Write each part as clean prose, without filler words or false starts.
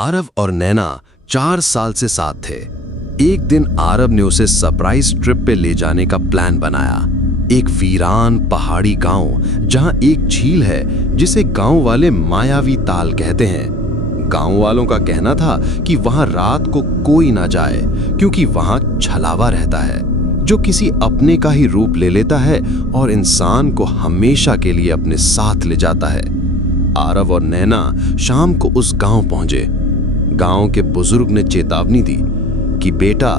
आरव और नैना 4 साल से साथ थे। एक दिन आरव ने उसे सरप्राइज ट्रिप पे ले जाने का प्लान बनाया। एक वीरान पहाड़ी गांव जहां एक झील है जिसे गांव वाले मायावी ताल कहते हैं। गांव वालों का कहना था कि वहां रात को कोई ना जाए क्योंकि वहां छलावा रहता है जो किसी अपने का ही रूप ले लेता है और इंसान को हमेशा के लिए अपने साथ ले जाता है। आरव और नैना शाम को उस गांव पहुंचे। गांव के बुजुर्ग ने चेतावनी दी कि बेटा,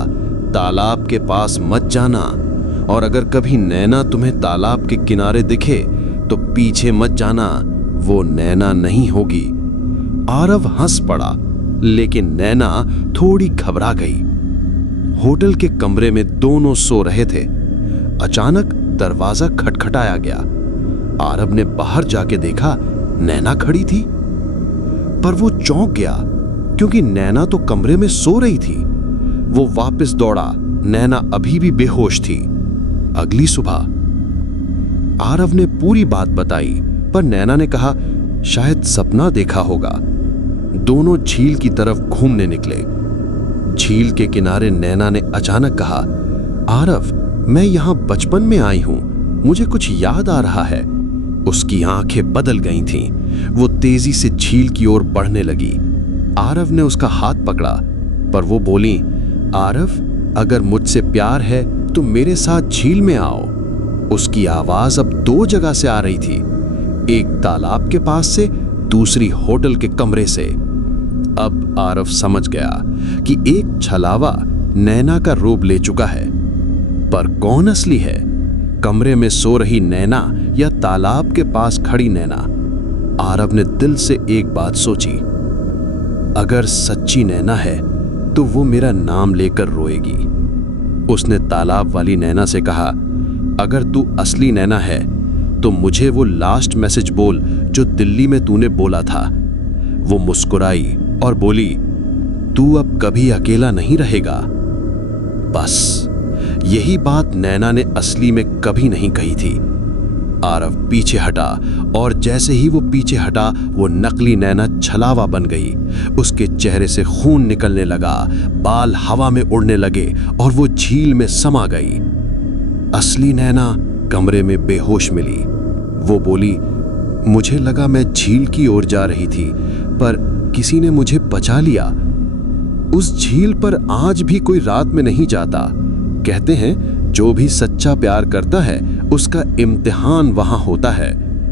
तालाब के पास मत जाना और अगर कभी नैना तुम्हें तालाब के किनारे दिखे तो पीछे मत जाना, वो नैना नहीं होगी। आरव हंस पड़ा, लेकिन नैना थोड़ी घबरा गई। होटल के कमरे में दोनों सो रहे थे। अचानक दरवाजा खटखटाया गया। आरव ने बाहर जाके देखा, नैना खड़ी थी। पर वो चौंक गया क्योंकि नैना तो कमरे में सो रही थी। वो वापस दौड़ा, नैना अभी भी बेहोश थी। अगली सुबह आरव ने पूरी बात बताई, पर नैना ने कहा शायद सपना देखा होगा। दोनों झील की तरफ घूमने निकले। झील के किनारे नैना ने अचानक कहा, आरव, मैं यहां बचपन में आई हूं, मुझे कुछ याद आ रहा है। उसकी आंखें बदल गई थीं। वो तेजी से झील की ओर बढ़ने लगी। आरव ने उसका हाथ पकड़ा, पर वो बोली, आरव, अगर मुझसे प्यार है तो मेरे साथ झील में आओ। उसकी आवाज अब 2 जगह से आ रही थी, एक तालाब के पास से, दूसरी होटल के कमरे से। अब आरव समझ गया कि एक छलावा नैना का रूप ले चुका है, पर कौन असली है? कमरे में सो रही नैना या तालाब के पास खड़ी नैना? आरव ने दिल से एक बात सोची, अगर सच्ची नैना है तो वो मेरा नाम लेकर रोएगी। उसने तालाब वाली नैना से कहा, अगर तू असली नैना है तो मुझे वो लास्ट मैसेज बोल जो दिल्ली में तूने बोला था। वो मुस्कुराई और बोली, तू अब कभी अकेला नहीं रहेगा। बस यही बात नैना ने असली में कभी नहीं कही थी। आरव पीछे हटा और जैसे ही वो पीछे हटा, वो नकली नैना छलावा बन गई। उसके चेहरे से खून निकलने लगा, बाल हवा में उड़ने लगे और वो झील में समा गई। असली नैना कमरे में बेहोश मिली। वो बोली, मुझे लगा मैं झील की ओर जा रही थी, पर किसी ने मुझे बचा लिया। उस झील पर आज भी कोई रात में नहीं जाता। कहते हैं जो भी सच्चा प्यार करता है उसका इम्तिहान वहां होता है,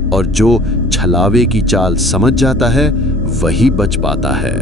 और जो छलावे की चाल समझ जाता है वही बच पाता है।